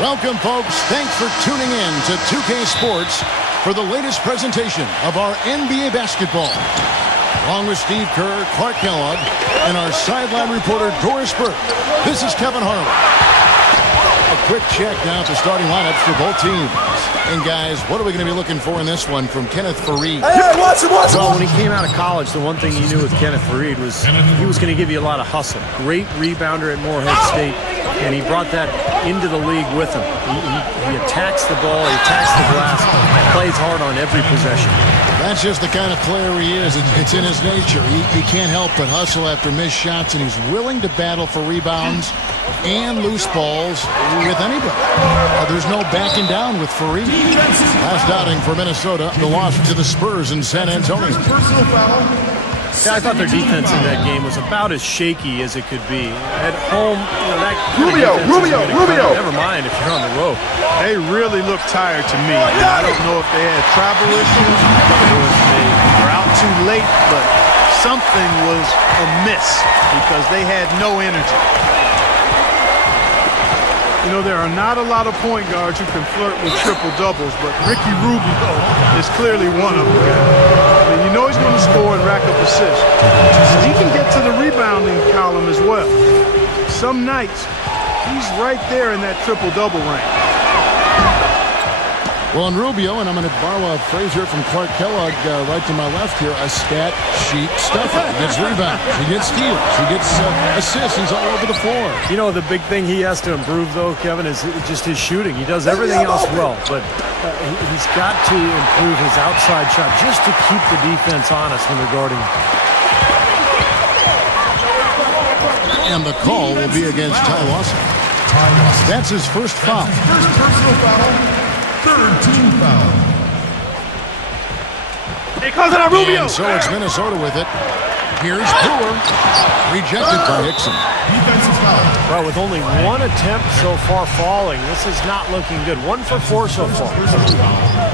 Welcome, folks. Thanks for tuning in to 2K Sports for the latest presentation of our NBA basketball. Along with Steve Kerr, Clark Kellogg, and our sideline reporter, Doris Burke, this is Kevin Harlan. A quick check now at the starting lineups for both teams. And, guys, what are we going to be looking for in this one from Kenneth Faried? Hey, watch it. Well, when he came out of college, the one thing he knew with Kenneth Faried was he was going to give you a lot of hustle. Great rebounder at Morehead State, and he brought that into the league with him. He attacks the ball, he attacks the glass, plays hard on every possession. That's just the kind of player he is. It's in his nature. He can't help but hustle after missed shots, and he's willing to battle for rebounds and loose balls with anybody. There's no backing down with Faried. Last outing for Minnesota, the loss to the Spurs in San Antonio. Yeah, I thought their defense in that game was about as shaky as it could be. At home, that Rubio. Never mind if you're on the road. They really look tired to me. I don't know if they had travel issues or if they were out too late, but something was amiss because they had no energy. You know, there are not a lot of point guards who can flirt with triple-doubles, but Ricky Rubio is clearly one of them. I mean, you know he's going to score and rack up assists. He can get to the rebounding column as well. Some nights, he's right there in that triple-double range. Well, and Rubio, and I'm going to borrow a phrase here from Clark Kellogg right to my left here, a stat sheet stuffer. He gets rebounds, he gets steals, he gets assists, he's all over the floor. You know, the big thing he has to improve, though, Kevin, is just his shooting. He does everything else well, but he's got to improve his outside shot just to keep the defense honest when they're guarding him. And the call will be against Ty Lawson. That's his first foul. First personal foul. Third team foul. He calls it on Rubio. And so it's Minnesota with it. Here's Brewer. Rejected by Hickson. Defensive foul. Well, with only one attempt so far falling, this is not looking good. 1 for 4 so far.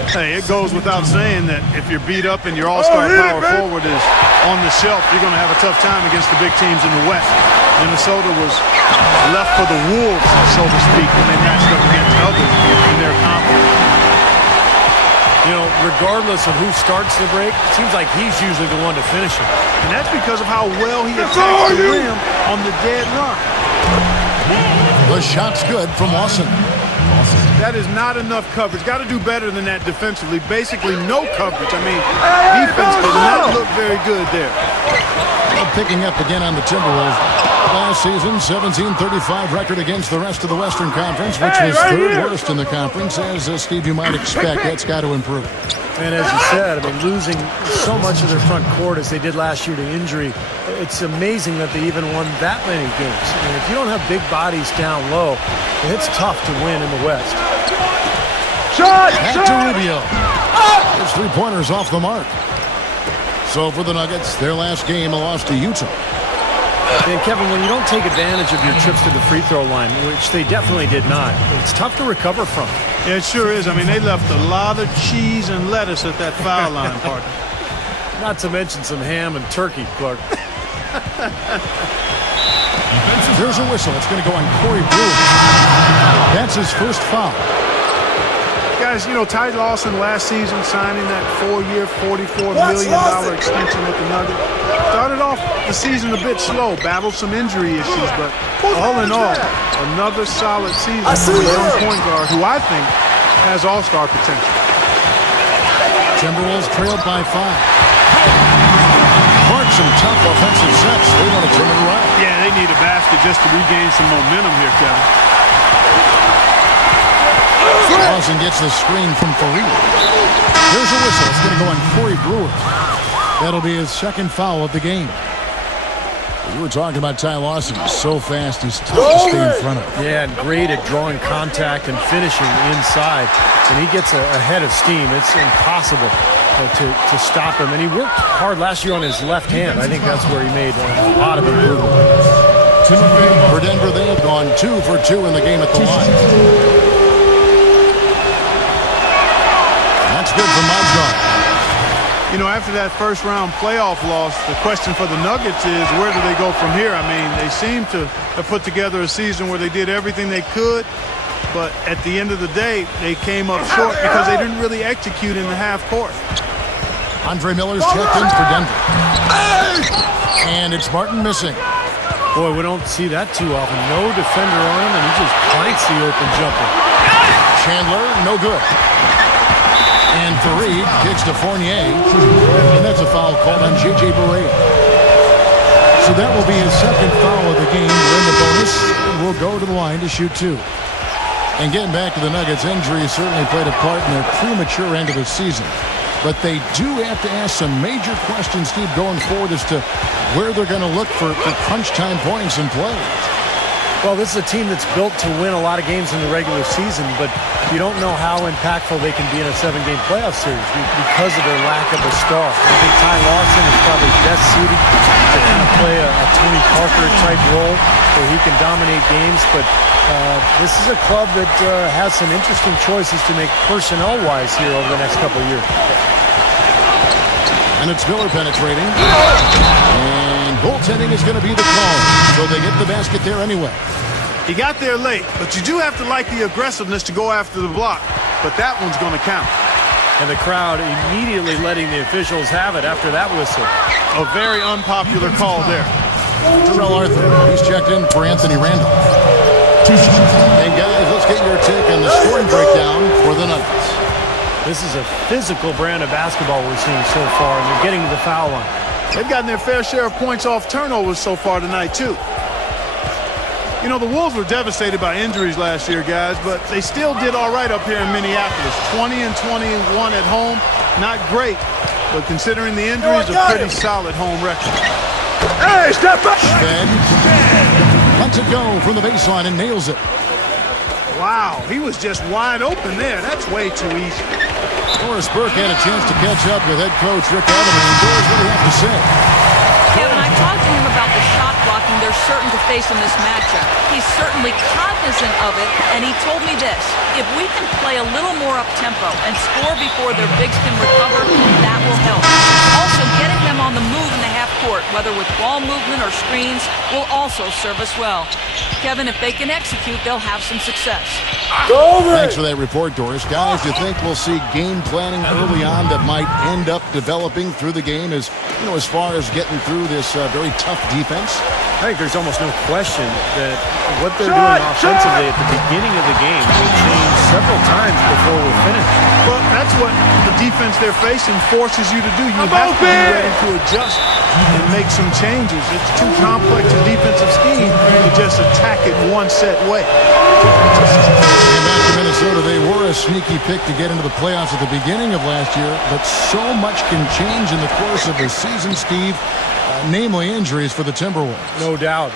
Hey, it goes without saying that if you're beat up and your all-star power forward is on the shelf, you're going to have a tough time against the big teams in the West. Minnesota was left for the wolves, so to speak, when they matched up against others in their conference. You know, regardless of who starts the break, it seems like he's usually the one to finish it. And that's because of how well he attacks the rim on the dead run. The shot's good from Lawson. That is not enough coverage. Got to do better than that defensively. Basically no coverage. I mean, defense did not look very good there. Well, picking up again on the Timberwolves. Last season, 17-35 record against the rest of the Western Conference, which was third worst in the conference. As Steve, you might expect, that's got to improve. And as you said, I mean, losing so much of their front court as they did last year to injury, it's amazing that they even won that many games. I mean, if you don't have big bodies down low, it's tough to win in the West. Back to Rubio. Those three-pointers off the mark. So for the Nuggets, their last game, a loss to Utah. And Kevin, when you don't take advantage of your trips to the free throw line, which they definitely did not, it's tough to recover from. Yeah, it sure is. I mean, they left a lot of cheese and lettuce at that foul line, partner. Not to mention some ham and turkey, Clark. There's a whistle. It's going to go on Corey Brewer. That's his first foul. Guys, you know, Ty Lawson last season signing that 4-year, $44 million extension with the Nuggets. Started off the season a bit slow, battled some injury issues, but all in all, another solid season for a young point guard who I think has all-star potential. Timberwolves trailed by 5. Clark, some tough offensive sets. They want to turn it around. Yeah, they need a basket just to regain some momentum here, Kevin. Lawson gets the screen from Faried. There's a whistle. It's going to go on Corey Brewer. That'll be his second foul of the game. We were talking about Ty Lawson. He's so fast, he's tough to stay in front of. Yeah, and great at drawing contact and finishing inside. When he gets ahead of steam, it's impossible to stop him. And he worked hard last year on his left hand. I think that's where he made a lot of improvement. For Denver, they have gone 2 for 2 in the game at the line. That's good for Montreux. You know, after that first-round playoff loss, the question for the Nuggets is, where do they go from here? I mean, they seem to have put together a season where they did everything they could, but at the end of the day, they came up short because they didn't really execute in the half court. Andre Miller's checked in for Denver. And it's Martin missing. Boy, we don't see that too often. No defender on him, and he just planks the open jumper. Chandler, no good. And Fareed kicks to Fournier. And that's a foul called on J.J. Barea. So that will be his second foul of the game. We're in the bonus. We'll go to the line to shoot 2. And getting back to the Nuggets, injuries certainly played a part in their premature end of the season. But they do have to ask some major questions, Steve, going forward as to where they're going to look for crunch time points and plays. Well, this is a team that's built to win a lot of games in the regular season, but you don't know how impactful they can be in a 7-game playoff series because of their lack of a star. I think Ty Lawson is probably best suited to kind of play a Tony Parker-type role where he can dominate games, but this is a club that has some interesting choices to make personnel-wise here over the next couple of years. And it's Miller penetrating. And goaltending is going to be the call. So they get the basket there anyway. He got there late, but you do have to like the aggressiveness to go after the block. But that one's going to count. And the crowd immediately letting the officials have it after that whistle. A very unpopular call there. Terrell Arthur, he's checked in for Anthony Randolph. And guys, let's get your take on the scoring breakdown for the Nuggets. This is a physical brand of basketball we're seeing so far, and they're getting to the foul line. They've gotten their fair share of points off turnovers so far tonight, too. You know, the Wolves were devastated by injuries last year, guys, but they still did all right up here in Minneapolis. 20-21 at home, not great, but considering the injuries, a pretty solid home record. Hey, step back! Fed lets it go from the baseline and nails it. Wow, he was just wide open there. That's way too easy. Doris Burke had a chance to catch up with head coach Rick Adelman. Doris, what do you have to say? Kevin, I talked to him about the shot blocking they're certain to face in this matchup. He's certainly cognizant of it, and he told me this. If we can play a little more up-tempo and score before their bigs can recover, that will help. Also, getting them on the move in the half court, whether with ball movement or screens, will also serve us well. Kevin, if they can execute, they'll have some success. Thanks for that report, Doris. Guys, do you think we'll see game planning early on that might end up developing through the game as far as getting through this very tough defense? I think there's almost no question that what they're doing offensively at the beginning of the game will change several times before we're finished. Well, that's what the defense they're facing forces you to do. You have to be ready to adjust and make some changes. It's too complex a defensive scheme to just attack it one set way. And back to Minnesota, they were a sneaky pick to get into the playoffs at the beginning of last year, but so much can change in the course of the season, Steve, namely injuries for the Timberwolves. No doubt.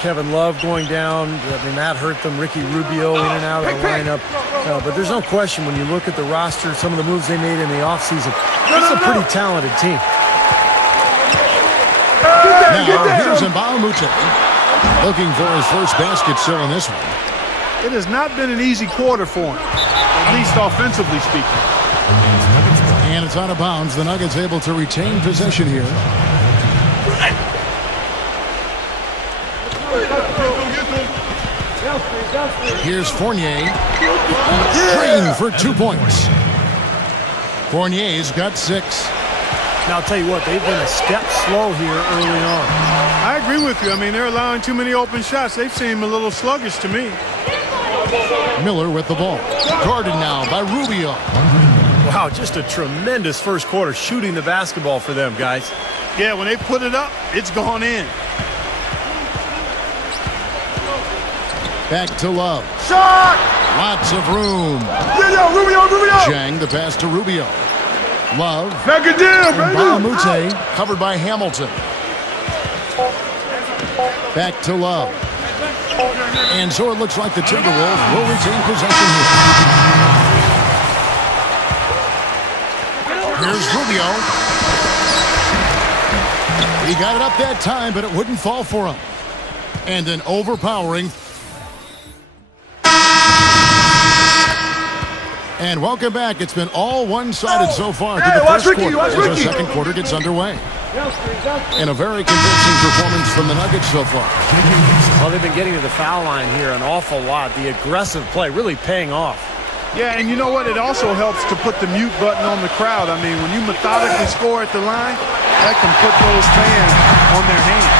Kevin Love going down. I mean, that hurt them. Ricky Rubio in and out of the lineup. But there's no question when you look at the roster, some of the moves they made in the offseason, it's a pretty talented team. Now, here's Mbamute looking for his first basket still in this one. It has not been an easy quarter for him, at least offensively speaking. And it's out of bounds. The Nuggets able to retain possession here. Here's Fournier. Green for 2 points. Fournier's got 6. Now, I'll tell you what, they've been a step slow here early on. I agree with you. I mean, they're allowing too many open shots. They seem a little sluggish to me. Miller with the ball. Guarded now by Rubio. Wow, just a tremendous first quarter shooting the basketball for them, guys. Yeah, when they put it up, it's gone in. Back to Love. Shot! Lots of room. Rubio! Chang, the pass to Rubio. Love. Back a deal, baby! Mbamute covered by Hamilton. Back to Love. And so it looks like the Timberwolves will retain possession here. Here's Rubio. He got it up that time, but it wouldn't fall for him. And an overpowering. And welcome back. It's been all one-sided so far to the first quarter as the second quarter gets underway. And a very convincing performance from the Nuggets so far. Well, they've been getting to the foul line here an awful lot. The aggressive play really paying off. Yeah, and you know what? It also helps to put the mute button on the crowd. I mean, when you methodically score at the line, that can put those fans on their hands.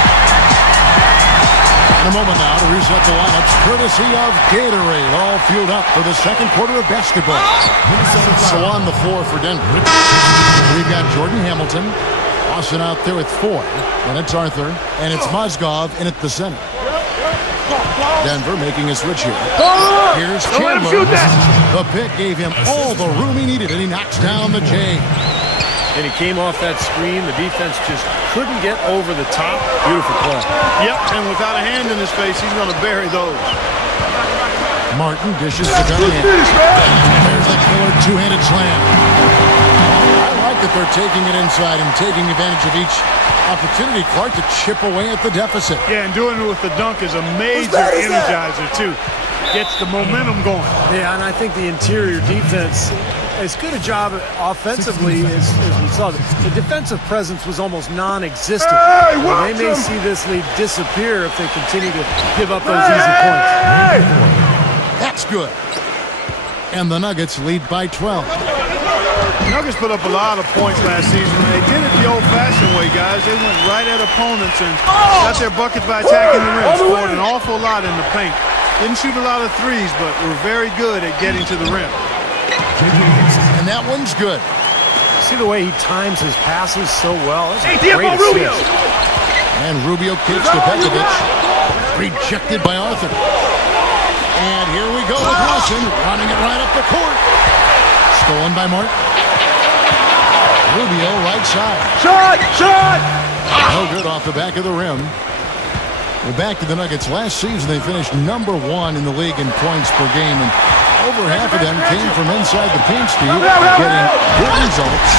In a moment now to reset the lineups, courtesy of Gatorade, all fueled up for the second quarter of basketball. So on the floor for Denver, we've got Jordan Hamilton, Austin out there with Foy, and it's Arthur, and it's Mozgov in at the center. Denver making a switch here. Here's Chandler. The pick gave him all the room he needed, and he knocks down the J. And he came off that screen. The defense just couldn't get over the top. Beautiful play. Yep, and without a hand in his face, he's going to bury those. Martin dishes to Diane. There's a killer two-handed slam. I like that they're taking it inside and taking advantage of each opportunity, Clark, to chip away at the deficit. Yeah, and doing it with the dunk is a major energizer, too. Gets the momentum going. Yeah, and I think the interior defense, as good a job offensively as we saw. The defensive presence was almost non-existent. They may see this lead disappear if they continue to give up those easy points. That's good. And the Nuggets lead by 12. Nuggets put up a lot of points last season. They did it the old-fashioned way, guys. They went right at opponents and got their buckets by attacking the rim. Scored an awful lot in the paint. Didn't shoot a lot of threes, but were very good at getting to the rim. And that one's good. See the way he times his passes so well? That's a great assist. And Rubio kicks to Pekovic. Rejected by Arthur. And here we go with Lawson, running it right up the court. Stolen by Martin. Rubio right side. Shot! No good off the back of the rim. We're back to the Nuggets. Last season, they finished #1 in the league in points per game, and over half of them came from inside the paint, Steve, getting good results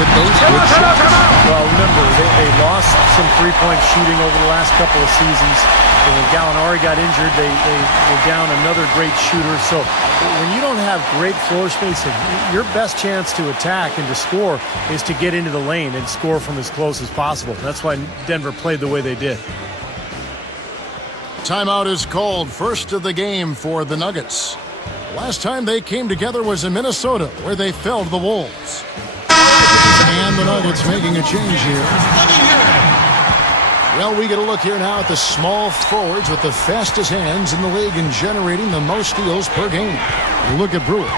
with those good shots. Well, remember, they lost some three-point shooting over the last couple of seasons. And when Gallinari got injured, they were down another great shooter. So when you don't have great floor spacing, your best chance to attack and to score is to get into the lane and score from as close as possible. That's why Denver played the way they did. Timeout is called, first of the game for the Nuggets. Last time they came together was in Minnesota, where they fell to the Wolves. And the Nuggets making a change here. Well, we get a look here now at the small forwards with the fastest hands in the league and generating the most steals per game. Look at Brewer.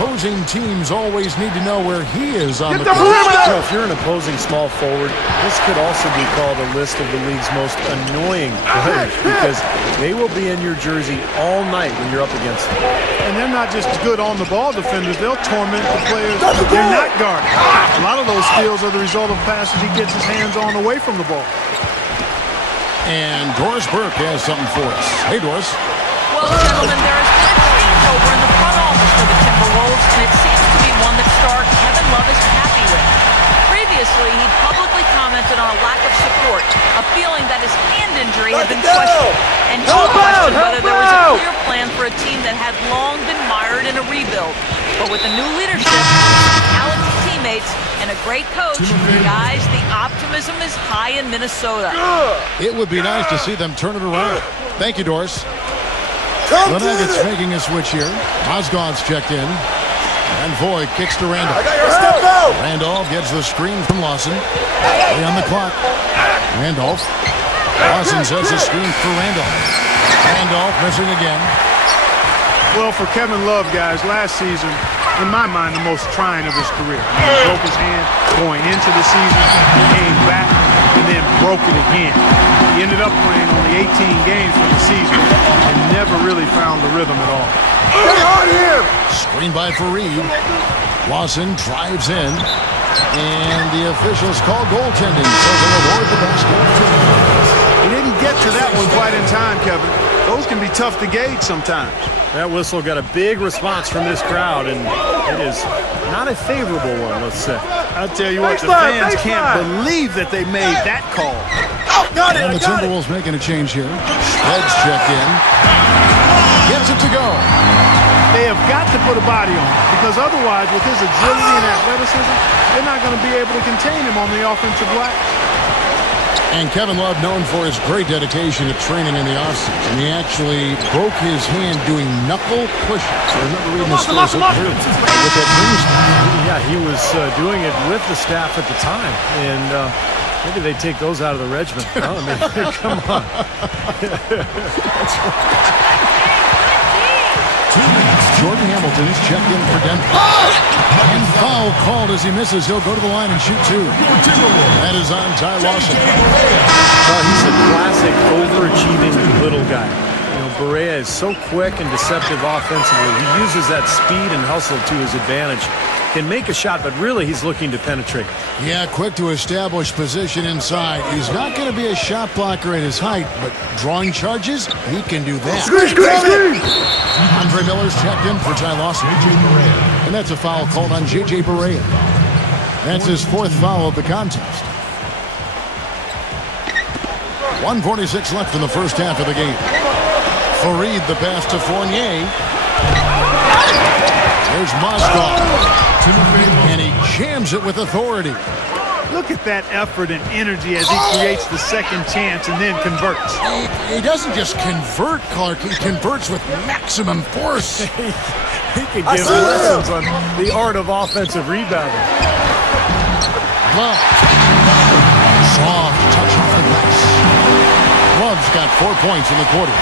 Opposing teams always need to know where he is on the court. So if you're an opposing small forward, this could also be called a list of the league's most annoying players because they will be in your jersey all night when you're up against them. And they're not just good on-the-ball defenders. They'll torment the players they're not guarding. A lot of those steals are the result of passes he gets his hands on away from the ball. And Doris Burke has something for us. Hey, Doris. Well, gentlemen, there has been a changeover in the front office for the Timberwolves, and it seems to be one that star Kevin Love is happy with. Previously, he publicly commented on a lack of support, a feeling that his hand injury had been questioned, and he questioned whether there was a clear plan for a team that had long been mired in a rebuild. But with the new leadership, talented teammates, and a great coach, guys, the optimism is high in Minnesota. It would be nice to see them turn it around. Thank you, Doris. The Nuggets making a switch here. Mozgov's checked in. And Voigt kicks to Randolph. Randolph gets the screen from Lawson. Play on the clock. Randolph. Lawson sets a screen for Randolph. Randolph missing again. Well, for Kevin Love, guys, last season, in my mind, the most trying of his career. He broke his hand going into the season, came back, and then broke it again. He ended up playing only 18 games for the season and never really found the rhythm at all. Screen by Fareed. Lawson drives in, and the officials call goaltending, so they award the basket. He didn't get to that one quite in time, Kevin. Those can be tough to gauge sometimes. That whistle got a big response from this crowd, and it is not a favorable one, let's say. I'll tell you what, the fans can't believe that they made that call. And the Timberwolves making a change here. Spreads check in. Gets it to go. They have got to put a the body on him, because otherwise, with his agility and athleticism, they're not going to be able to contain him on the offensive glass. And Kevin Love, known for his great dedication to training in the offseason. He actually broke his hand doing knuckle push-ups. I remember reading this story with that tombstone. Yeah, he was doing it with the staff at the time, and maybe they take those out of the regimen. Oh, I mean, come on. That's right. Jordan Hamilton's checked in for Denver. And foul called as he misses. He'll go to the line and shoot two. That is on Ty Lawson. Well, he's a classic overachieving little guy. You know, Barea is so quick and deceptive offensively. He uses that speed and hustle to his advantage. Can make a shot, but really he's looking to penetrate. Yeah, quick to establish position inside. He's not going to be a shot blocker at his height, but drawing charges, he can do that. Andre Miller's checked in for Ty Lawson. And that's a foul called on J.J. Barea. That's his fourth foul of the contest. 1:46 left in the first half of the game. Fareed the pass to Fournier. There's Mozgov. And he jams it with authority. Look at that effort and energy as he creates the second chance and then converts. He doesn't just convert, Clark. He converts with maximum force. He can give lessons on the art of offensive rebounding. Love. Soft touch off the glass. Love's got 4 points in the quarter.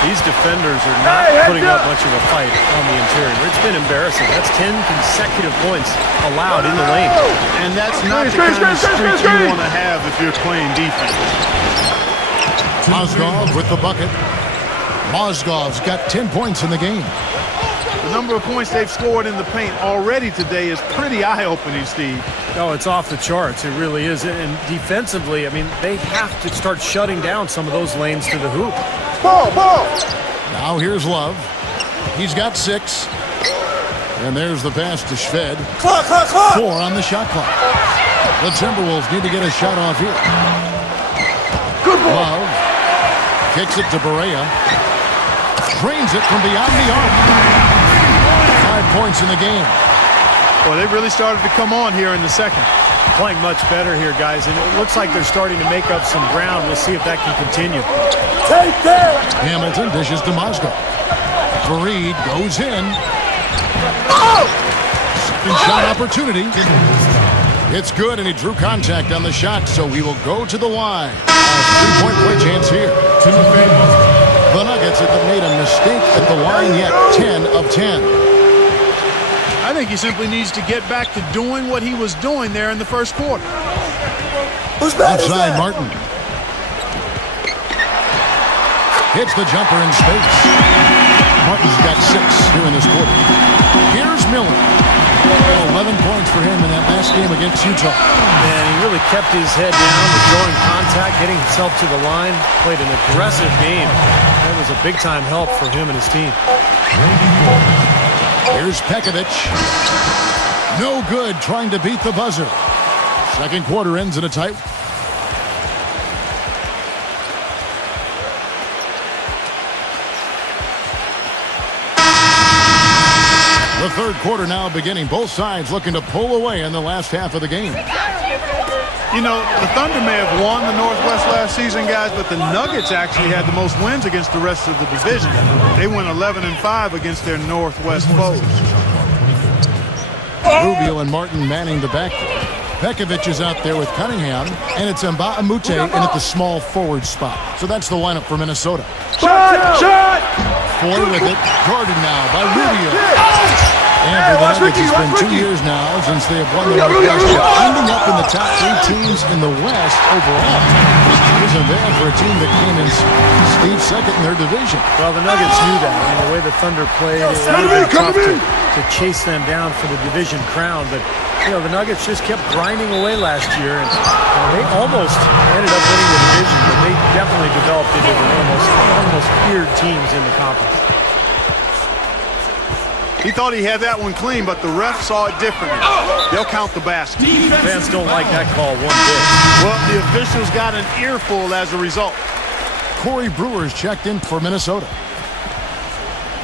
These defenders are not putting up much of a fight on the interior. It's been embarrassing. That's 10 consecutive points allowed in the lane. And that's not the kind of streak you want to have if you're playing defense. Mozgov with the bucket. Mozgov's got 10 points in the game. The number of points they've scored in the paint already today is pretty eye-opening, Steve. Oh, it's off the charts. It really is. And defensively, I mean, they have to start shutting down some of those lanes to the hoop. Ball. Now here's Love. He's got 6. And there's the pass to Shved. Clock. 4 on the shot clock. The Timberwolves need to get a shot off here. Good ball. Love kicks it to Barea. Drains it from beyond the arc. 5 points in the game. Well, they really started to come on here in the second. Playing much better here, guys, and it looks like they're starting to make up some ground. We'll see if that can continue. Take that. Hamilton dishes to Mozgov. Fareed goes in. Second shot opportunity. It's good, and he drew contact on the shot, so he will go to the line. A 3-point play chance here. The Nuggets have made a mistake at the line yet. 10 of 10. I think he simply needs to get back to doing what he was doing there in the first quarter. Outside Martin. Hits the jumper in space. Martin's got 6 here in this quarter. Here's Miller. 11 points for him in that last game against Utah. And he really kept his head down, withdrawing contact, getting himself to the line, played an aggressive game. That was a big-time help for him and his team. Here's Pekovic. No good trying to beat the buzzer. Second quarter ends in a tight. The third quarter now beginning. Both sides looking to pull away in the last half of the game. You know, the Thunder may have won the Northwest last season, guys, but the Nuggets actually had the most wins against the rest of the division. They went 11-5 against their Northwest foes. Rubio and Martin manning the backcourt. Pekovic is out there with Cunningham, and it's Mba'amute in at the small forward spot. So that's the lineup for Minnesota. Shot! Foy with it, guarded now by Rubio. And for the Nuggets, it's been 2 years now since they have won the Northwest, ending up in the top 3 teams in the West overall. Isn't bad for a team that came in Steve second in their division. Well, the Nuggets knew that. I mean, the way the Thunder played, it was tough to chase them down for the division crown. But, you know, the Nuggets just kept grinding away last year, and they almost ended up winning the division, but they definitely developed into one of the most feared teams in the conference. He thought he had that one clean, but the ref saw it differently. They'll count the basket. Fans don't like that call one bit. Well, the officials got an earful as a result. Corey Brewer's checked in for Minnesota.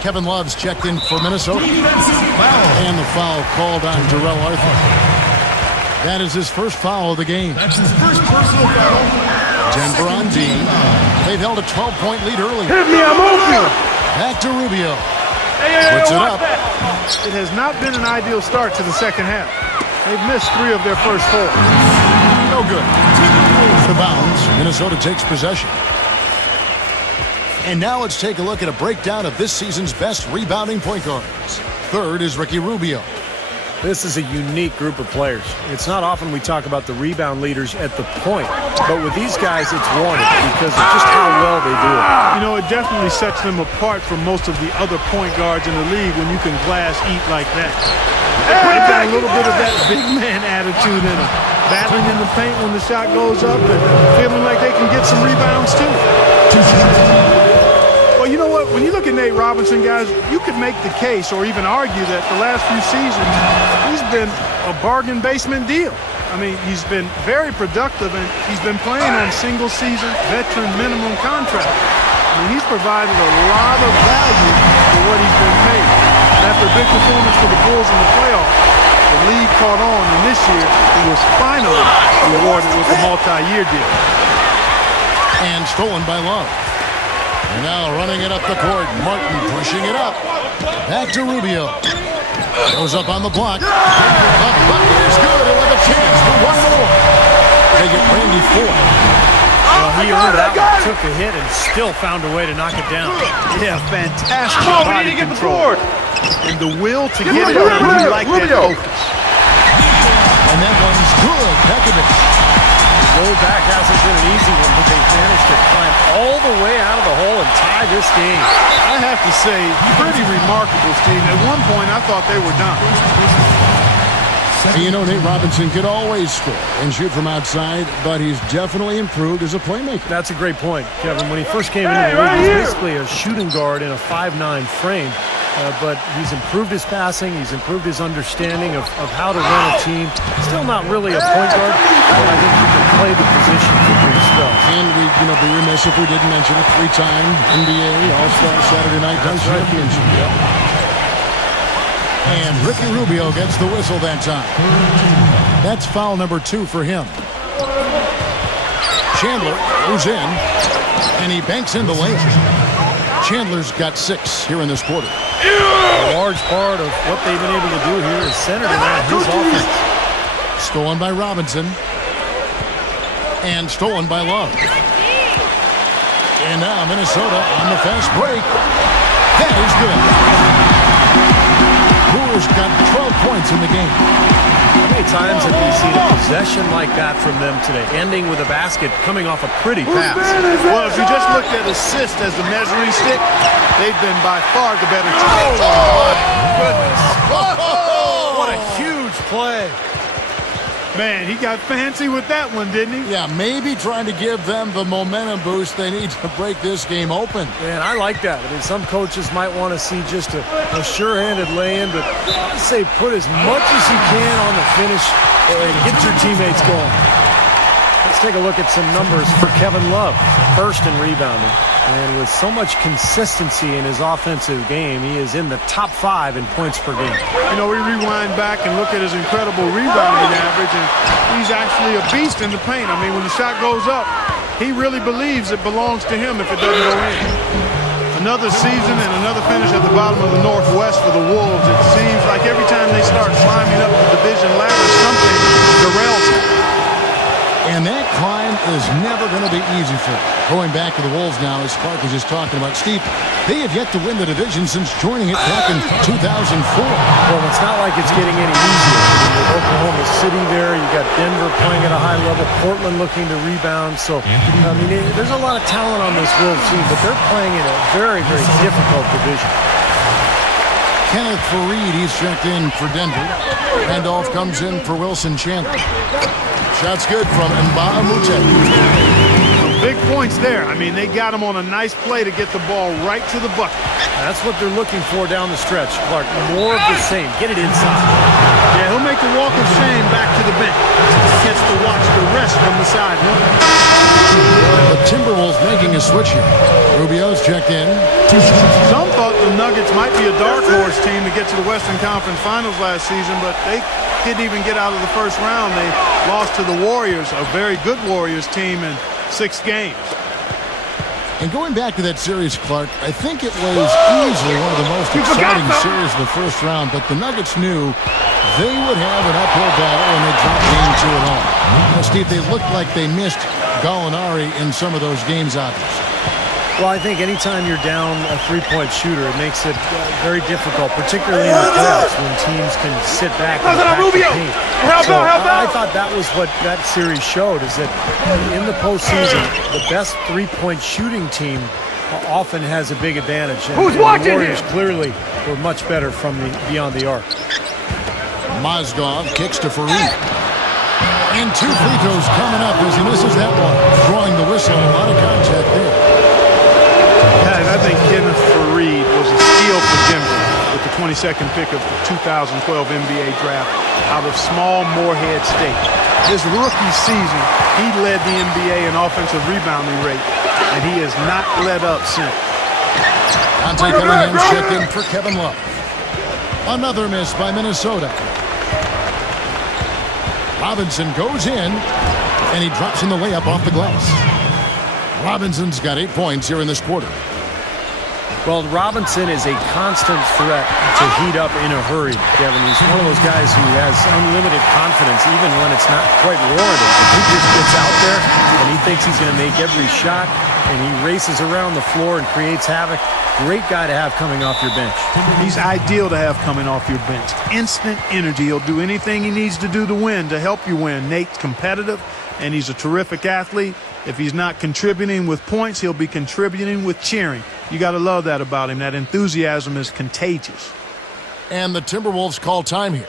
Kevin Love's checked in for Minnesota. And the foul called on Darrell Arthur. That is his first foul of the game. That's his first personal foul. Denver on D. They've held a 12-point lead early. Hit me, I'm open. Back to Rubio. Hey, Puts it up. It has not been an ideal start to the second half. They've missed 3 of their first 4. No good. The bounds. Minnesota takes possession. And now let's take a look at a breakdown of this season's best rebounding point guards. Third is Ricky Rubio. This is a unique group of players. It's not often we talk about the rebound leaders at the point, but with these guys, it's warranted because of just how well they do it. You know, it definitely sets them apart from most of the other point guards in the league when you can glass eat like that. They've got a little bit of that big man attitude in them. Battling in the paint when the shot goes up and feeling like they can get some rebounds too. Well, you know what? When you look at Nate Robinson, guys, you could make the case or even argue that the last few seasons, he's been a bargain basement deal. I mean, he's been very productive, and he's been playing on single-season veteran minimum contract. I mean, he's provided a lot of value for what he's been paid. After a big performance for the Bulls in the playoffs, the league caught on, and this year he was finally rewarded with a multi-year deal. And stolen by Love. And now running it up the court. Martin pushing it up. Back to Rubio. Goes up on the block. The bucket is good, and with a chance for one more. They get Randy Ford. Well, he earned that one, took a hit, and still found a way to knock it down. Yeah, fantastic Come on, we body need to get the control. board. And the will to Get get it Rubio, done. You like that Rubio. focus. And that one's good. Pekovic. The road back hasn't been an easy one, but they've managed to climb all the way out of the hole and tie this game. I have to say, pretty remarkable, Steve. At one point, I thought they were done. And you know, Nate Robinson could always score and shoot from outside, but he's definitely improved as a playmaker. That's a great point, Kevin. When he first came into the league, he was basically a shooting guard in a 5'9" frame. But he's improved his passing, he's improved his understanding of how to run a team. Still not really a point guard, but I think he can play the position pretty well. And we'd be remiss if we didn't mention a 3-time NBA All-Star Saturday Night Dunk Championship. And Ricky Rubio gets the whistle that time. That's foul number 2 for him. Chandler goes in, and he banks in the layup. Chandler's got 6 here in this quarter. A large part of what they've been able to do here is centered around his offense. Stolen by Robinson. And stolen by Love. And now Minnesota on the fast break. That is good. Bulls got 12 points in the game. How many times have we seen a possession like that from them today, ending with a basket coming off a pretty pass? Well, if you just looked at assist as the measuring stick, they've been by far the better team. Oh, my goodness. What a huge play. Man, he got fancy with that one, didn't he? Yeah, maybe trying to give them the momentum boost they need to break this game open. Man, I like that. I mean, some coaches might want to see just a sure-handed lay-in, but I say put as much as you can on the finish and get your teammates going. Let's take a look at some numbers for Kevin Love. First in rebounding. And with so much consistency in his offensive game, he is in the top 5 in points per game. You know, we rewind back and look at his incredible rebounding average, and he's actually a beast in the paint. I mean, when the shot goes up, he really believes it belongs to him if it doesn't go in. Another season and another finish at the bottom of the Northwest for the Wolves. It seems like every time they start climbing up the division ladder, something derails them. And that climb is never going to be easy for them. Going back to the Wolves now, as Clark was just talking about, Steve, they have yet to win the division since joining it back in 2004. Well, it's not like it's getting any easier. With Oklahoma City there, you got Denver playing at a high level, Portland looking to rebound. So, I mean, there's a lot of talent on this Wolves team, but they're playing in a very, very difficult division. Kenneth Faried, he's checked in for Denver. Randolph comes in for Wilson Chandler. Shot's good from NB2K14. Big points there. I mean, they got him on a nice play to get the ball right to the bucket. That's what they're looking for down the stretch, Clark. More of the same. Get it inside. Yeah, he'll make the walk of shame back to the bench. Gets to watch the rest from the sideline. The Timberwolves making a switch here. Rubio's checked in. Some thought the Nuggets might be a dark horse team to get to the Western Conference Finals last season, but they didn't even get out of the first round. They lost to the Warriors, a very good Warriors team, in 6 games. And going back to that series, Clark, I think it was easily one of the most exciting series of the first round, but the Nuggets knew they would have an uphill battle when they dropped game 2 at home. You know, Steve, they looked like they missed Gallinari in some of those games, obviously. Well, I think anytime you're down a three-point shooter, it makes it very difficult, particularly in the playoffs when teams can sit back and attack the paint. So I thought that was what that series showed, is that in the postseason, the best three-point shooting team often has a big advantage. And the Warriors clearly were much better from beyond the arc. Mozgov kicks to Fareed. And 2 free throws coming up as he misses that one. Drawing the whistle, a lot of contact there. Guys, I think Kenneth Fareed was a steal for Denver with the 22nd pick of the 2012 NBA draft out of small Morehead State. This rookie season, he led the NBA in offensive rebounding rate, and he has not let up since. Dante Cunningham's checked in for Kevin Love. Another miss by Minnesota. Robinson goes in, and he drops in the layup off the glass. Robinson's got 8 points here in this quarter. Well, Robinson is a constant threat to heat up in a hurry, Kevin. He's one of those guys who has unlimited confidence even when it's not quite warranted. He just gets out there and he thinks he's going to make every shot, and he races around the floor and creates havoc. Great guy to have coming off your bench. He's ideal to have coming off your bench. Instant energy. He'll do anything he needs to do to win, to help you win. Nate's competitive, and he's a terrific athlete. If he's not contributing with points, he'll be contributing with cheering. You got to love that about him. That enthusiasm is contagious. And the Timberwolves call time here.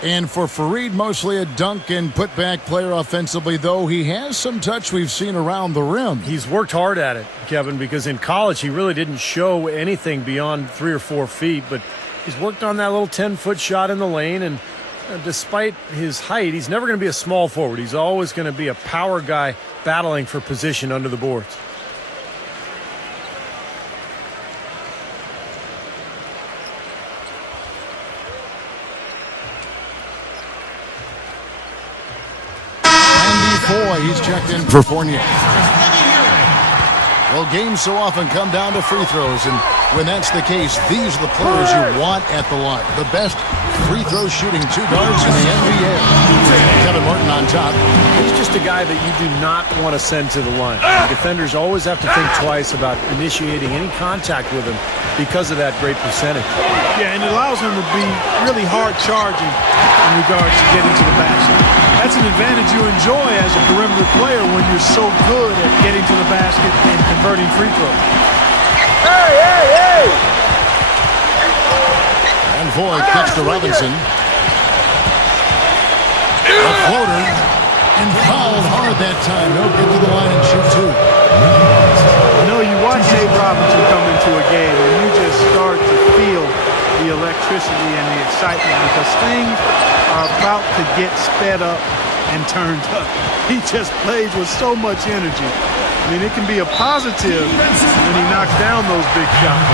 And for Fareed, mostly a dunk and put-back player offensively, though he has some touch we've seen around the rim. He's worked hard at it, Kevin, because in college he really didn't show anything beyond 3 or 4 feet, but he's worked on that little 10-foot shot in the lane, and despite his height, he's never going to be a small forward. He's always going to be a power guy battling for position under the boards. He's checked in for Fournier. Well, games so often come down to free throws, and when that's the case, these are the players you want at the line. The best free throw shooting 2 guards in the NBA. Kevin Martin on top. He's just a guy that you do not want to send to the line. Defenders always have to think twice about initiating any contact with him because of that great percentage. Yeah, and it allows him to be really hard charging in regards to getting to the basket. That's an advantage you enjoy as a perimeter player when you're so good at getting to the basket and converting free throws. Hey! And Voigt kicks to Robinson. A floater. And fouled hard that time. No get to the line and shoot 2. You know, you watch Nate Robinson come into a game and you just start to feel the electricity and the excitement because things are about to get sped up and turned up. He just plays with so much energy. I mean, it can be a positive when he knocks down those big shots,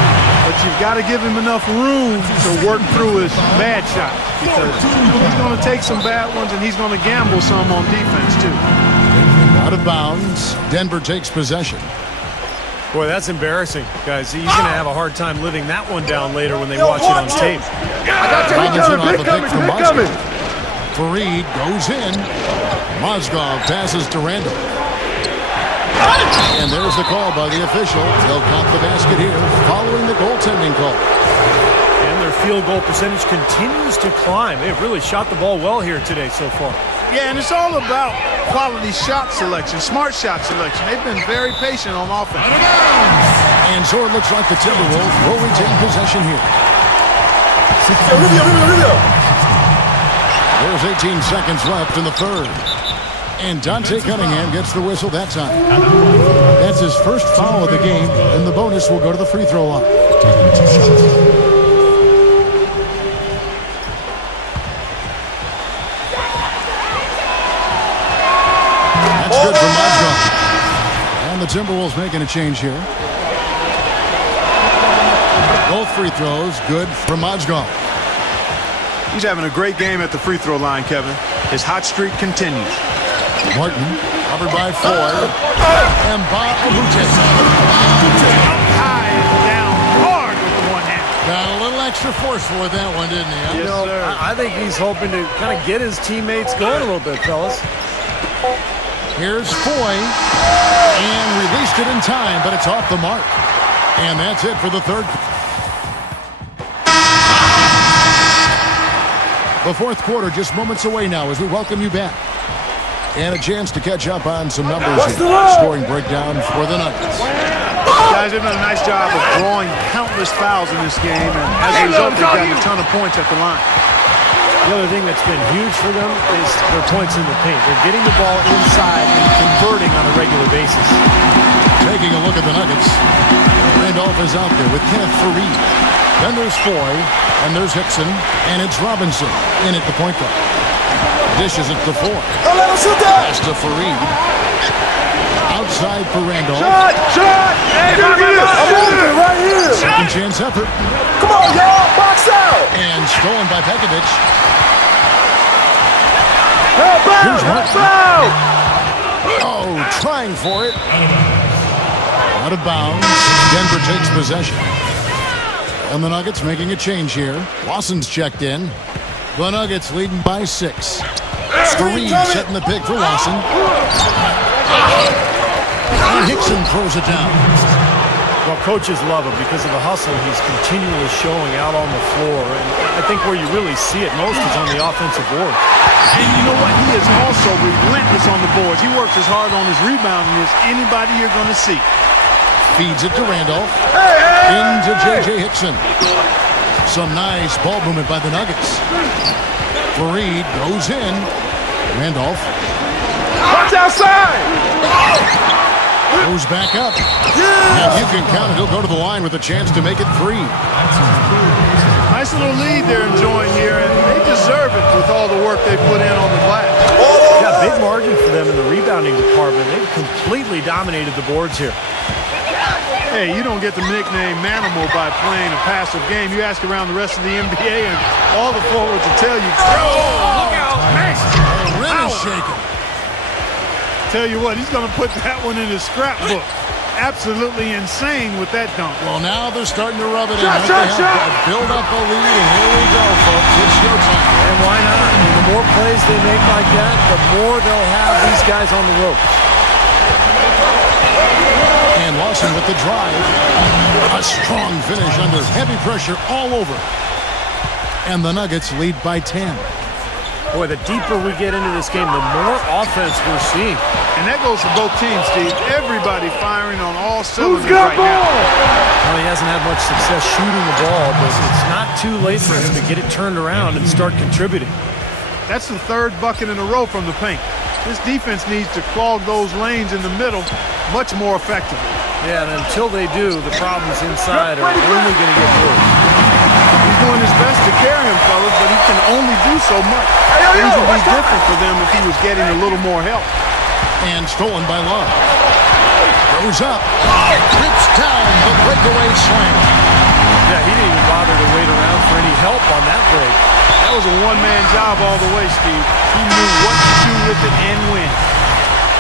but you've got to give him enough room to work through his bad shots because he's going to take some bad ones and he's going to gamble some on defense too. Out of bounds. Denver takes possession. Boy, that's embarrassing, guys. He's going to have a hard time living that one down later when they watch it on tape. Robinson off a pick from Mozgov. Fareed goes in. Mozgov passes to Randall. And there's the call by the official. They'll count the basket here following the goaltending call. And their field goal percentage continues to climb. They've really shot the ball well here today so far. Yeah, and it's all about quality shot selection, smart shot selection. They've been very patient on offense. And so it looks like the Timberwolves will retain possession here. There's 18 seconds left in the third. And Dante Cunningham gets the whistle that time. That's his first foul of the game, and the bonus will go to the free throw line. That's good for Mozgov. And the Timberwolves making a change here. free throws. Good for Mozgov. He's having a great game at the free throw line, Kevin. His hot streak continues. Martin, covered by Foy. And Mbamute. High and down hard with the one hand. Got a little extra forceful with that one, didn't he? Yes, sir. I think he's hoping to kind of get his teammates going a little bit, fellas. Here's Foy. And released it in time, but it's off the mark. And that's it for the third. The fourth quarter just moments away now as we welcome you back. And a chance to catch up on some numbers here. Scoring breakdown for the Nuggets. Guys have done a nice job of drawing countless fouls in this game, and as a result, they've gotten a ton of points at the line. The other thing that's been huge for them is their points in the paint. They're getting the ball inside and converting on a regular basis. Taking a look at the Nuggets. Randolph is out there with Kenneth Fareed. Then there's Foy, and there's Hickson, and it's Robinson in at the point guard. Dishes it to Foy. Pass to Fareed. Outside for Randolph. Shot! Hey, I'm moving right here. Second chance effort. Come on, y'all. Box out. And stolen by Pekovic. Help Here's out. Martin. Help out. Oh, trying for it. Out of bounds. Denver takes possession. And the Nuggets making a change here. Lawson's checked in. The Nuggets leading by 6. Fareed setting the pick for Lawson. And Hickson throws it down. Well, coaches love him because of the hustle he's continually showing out on the floor. And I think where you really see it most is on the offensive board. And you know what? He is also relentless on the boards. He works as hard on his rebounding as anybody you're going to see. Feeds it to Randolph. Into J.J. Hickson. Some nice ball movement by the Nuggets. Fareed goes in. Randolph. Watch outside. Goes back up. And you can count it. He'll go to the line with a chance to make it 3. Nice little lead they're enjoying here, and they deserve it with all the work they put in on the glass. Yeah, big margin for them in the rebounding department. They've completely dominated the boards here. Hey, you don't get the nickname Manimal by playing a passive game. You ask around the rest of the NBA, and all the forwards will tell you, oh, look out, man. The rim is shaking. Tell you what, he's going to put that one in his scrapbook. Absolutely insane with that dunk. Well, now they're starting to rub it in. Shot, They shot, have to build up a lead, and here we go, folks. It's showtime. And why not? I mean, the more plays they make like that, the more they'll have these guys on the ropes. And Lawson with the drive. A strong finish under heavy pressure all over. And the Nuggets lead by 10. Boy, the deeper we get into this game, the more offense we're seeing. And that goes for both teams, Steve. Everybody firing on all cylinders Who's got right now. ball? Well, he hasn't had much success shooting the ball, but it's not too late for him to get it turned around and start contributing. That's the third bucket in a row from the paint. This defense needs to clog those lanes in the middle much more effectively. Yeah, and until they do, the problems inside are only going to get worse. He's doing his best to carry him, fellas, but he can only do so much. Things would be different for them if he was getting a little more help. And stolen by Love. Goes up. Rips down the breakaway slam. Yeah, he didn't even bother to wait around for any help on that break. That was a one-man job all the way, Steve. He knew what to do with it and when.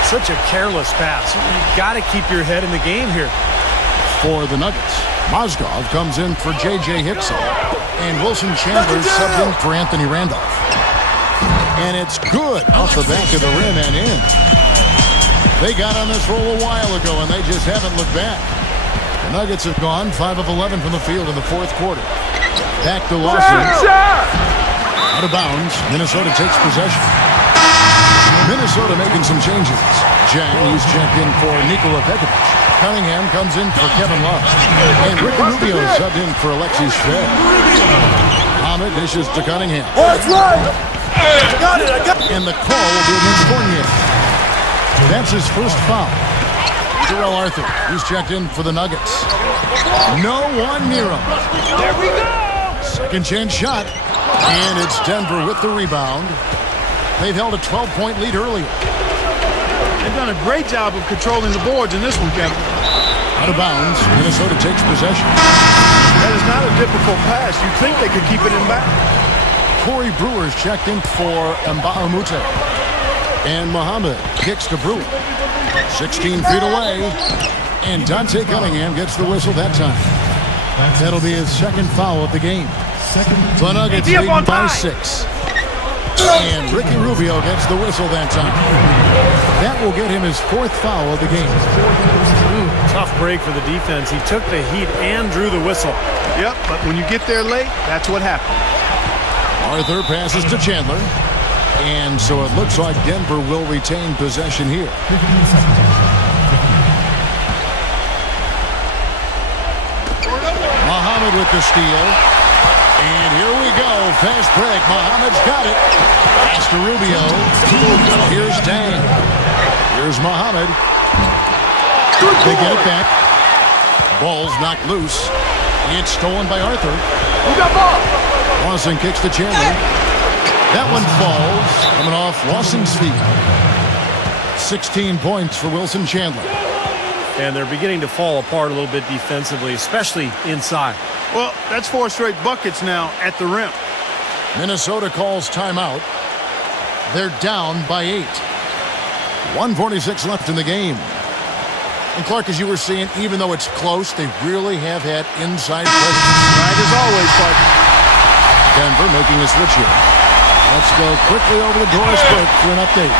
Such a careless pass. You've got to keep your head in the game here. For the Nuggets, Mozgov comes in for J.J. Hickson. And Wilson Chandler subbed in for Anthony Randolph. And it's good off the back of the rim and in. They got on this roll a while ago, and they just haven't looked back. The Nuggets have gone 5 of 11 from the field in the fourth quarter. Back to Lawson. Out of bounds. Minnesota takes possession. Minnesota making some changes. Jang, he's checked in for Nikola Pekovic. Cunningham comes in for Kevin Love. And Ricky Rubio subbed in for Alexis Shved. Ahmed dishes to Cunningham. That's right. I got it. And the call will be against Fournier. That's his first foul. Terrell Arthur, he's checked in for the Nuggets. No one near him. There we go. Second chance shot. And it's Denver with the rebound. They've held a 12-point lead earlier. They've done a great job of controlling the boards in this one, Kevin. Out of bounds. Minnesota takes possession. That is not a difficult pass. You'd think they could keep it in back. Corey Brewer's checked in for Mbamute. And Muhammad kicks to Brewer. 16 feet away. And Dante Cunningham gets the whistle that time. That'll be his second foul of the game. The Nuggets lead by 6. And Ricky Rubio gets the whistle that time. That will get him his 4th foul of the game. Tough break for the defense. He took the heat and drew the whistle. Yep, but when you get there late, that's what happened. Arthur passes to Chandler. And so it looks like Denver will retain possession here. Muhammad with the steal. And here we go. Fast break. Muhammad's got it. Pass to Rubio. Here's Dang. Here's Muhammad. They get it back. Ball's knocked loose. It's stolen by Arthur. Who got ball? Lawson kicks to Chandler. That one falls. Coming off Lawson's feet. 16 points for Wilson Chandler. And they're beginning to fall apart a little bit defensively, especially inside. Well, that's 4 straight buckets now at the rim. Minnesota calls timeout. They're down by 8. 1:46 left in the game. And Clark, as you were saying, even though it's close, they really have had inside presence. Right as always, bud. Denver making a switch here. Let's go quickly over to Doris Burke for an update.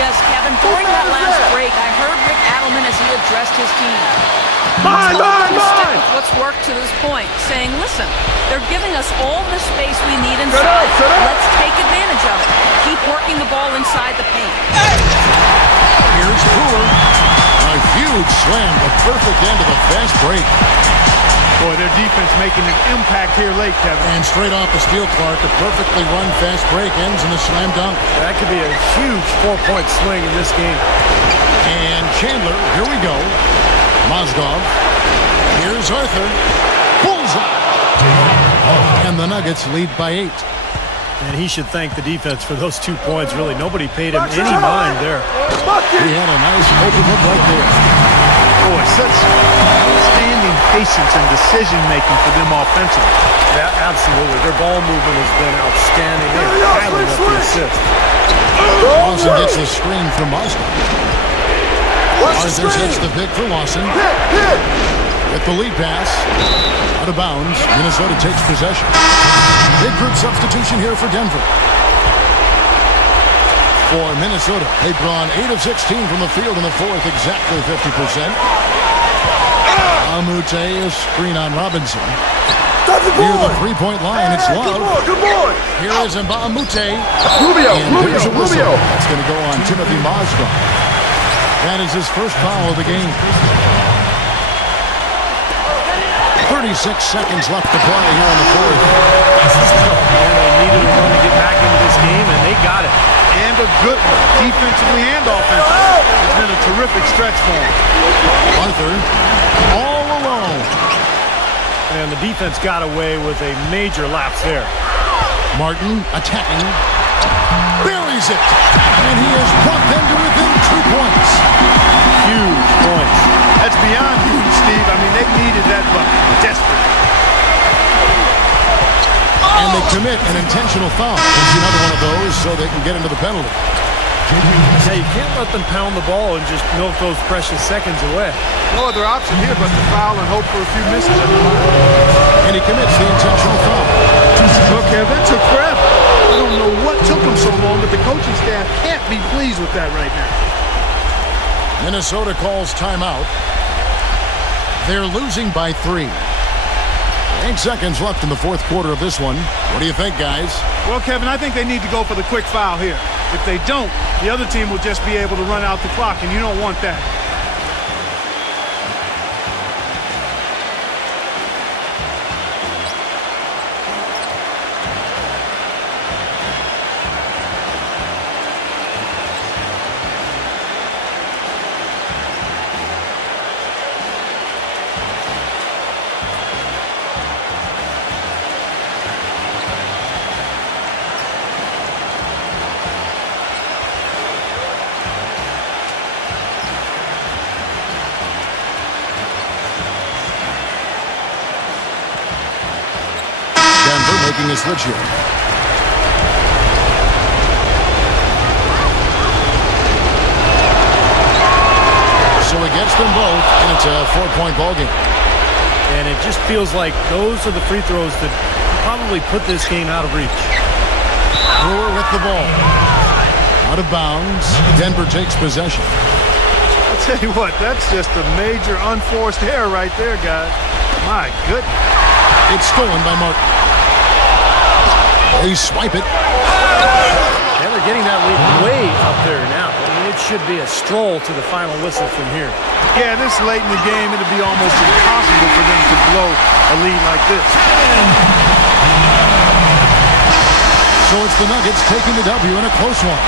Yes, Kevin, during that last break, I heard Rick Adelman as he addressed his team. Mine! Stick with what's worked to this point, saying, listen, they're giving us all the space we need inside. Let's take advantage of it. Keep working the ball inside the paint. Here's Brewer. A huge slam, the perfect end of the fast break. Boy, their defense making an impact here late, Kevin. And straight off the steal, Clark, a perfectly run fast break ends in a slam dunk. That could be a huge 4-point swing in this game. And Chandler, here we go. Mozgov. Here's Arthur. Bullseye. And the Nuggets lead by 8. And he should thank the defense for those 2 points, really. Nobody paid him any mind there. He had a nice open look right there. Boy, such outstanding patience and decision-making for them offensively. Yeah, absolutely. Their ball movement has been outstanding. They're piling up the assist. Lawson gets the screen from Mozgov. Arthur sets the pick for Lawson. With the lead pass. Out of bounds. Minnesota takes possession. Big group substitution here for Denver. For Minnesota, they've gone 8 of 16 from the field in the 4th, exactly 50%. Amute, a screen on Robinson. Near the three-point line, it's Love. Good boy. Here is Mbamute. Rubio. There's a whistle. It's going to go on Timothy Mozgov. That is his first foul of the game. 36 seconds left to play here in the 4th. They needed a run to get back into this game, and they got it. And a good one, defensively and offensively. It's been a terrific stretch for him. Arthur, all alone. And the defense got away with a major lapse there. Martin attacking. Buries it. And he has brought them to within 2 points. Huge points. That's beyond huge, Steve. I mean, they needed that bucket desperately. And they commit an intentional foul. It's another one of those so they can get into the penalty. Yeah, you can't let them pound the ball and just milk those precious seconds away. No other option here but to foul and hope for a few misses at the line. And he commits the intentional foul. Look, that took forever. I don't know what took them so long, but the coaching staff can't be pleased with that right now. Minnesota calls timeout. They're losing by 3. 8 seconds left in the 4th quarter of this one. What do you think, guys? Well, Kevin, I think they need to go for the quick foul here. If they don't, the other team will just be able to run out the clock, and you don't want that. making a switch here. So he gets them both, and it's a 4-point ball game. And it just feels like those are the free throws that probably put this game out of reach. Brewer with the ball. Out of bounds. Denver takes possession. I'll tell you what, that's just a major unforced error right there, guys. My goodness. It's stolen by Martin. They swipe it. And they're getting that lead way up there now. I mean, it should be a stroll to the final whistle from here. Yeah, this late in the game, it'd be almost impossible for them to blow a lead like this. So it's the Nuggets taking the W in a close one.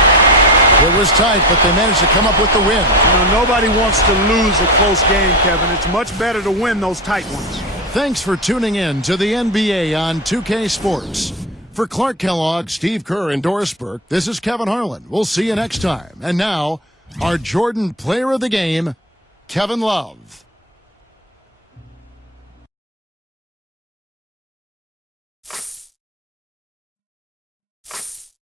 It was tight, but they managed to come up with the win. You know, nobody wants to lose a close game, Kevin. It's much better to win those tight ones. Thanks for tuning in to the NBA on 2K Sports. For Clark Kellogg, Steve Kerr, and Doris Burke, this is Kevin Harlan. We'll see you next time. And now, our Jordan Player of the Game, Kevin Love.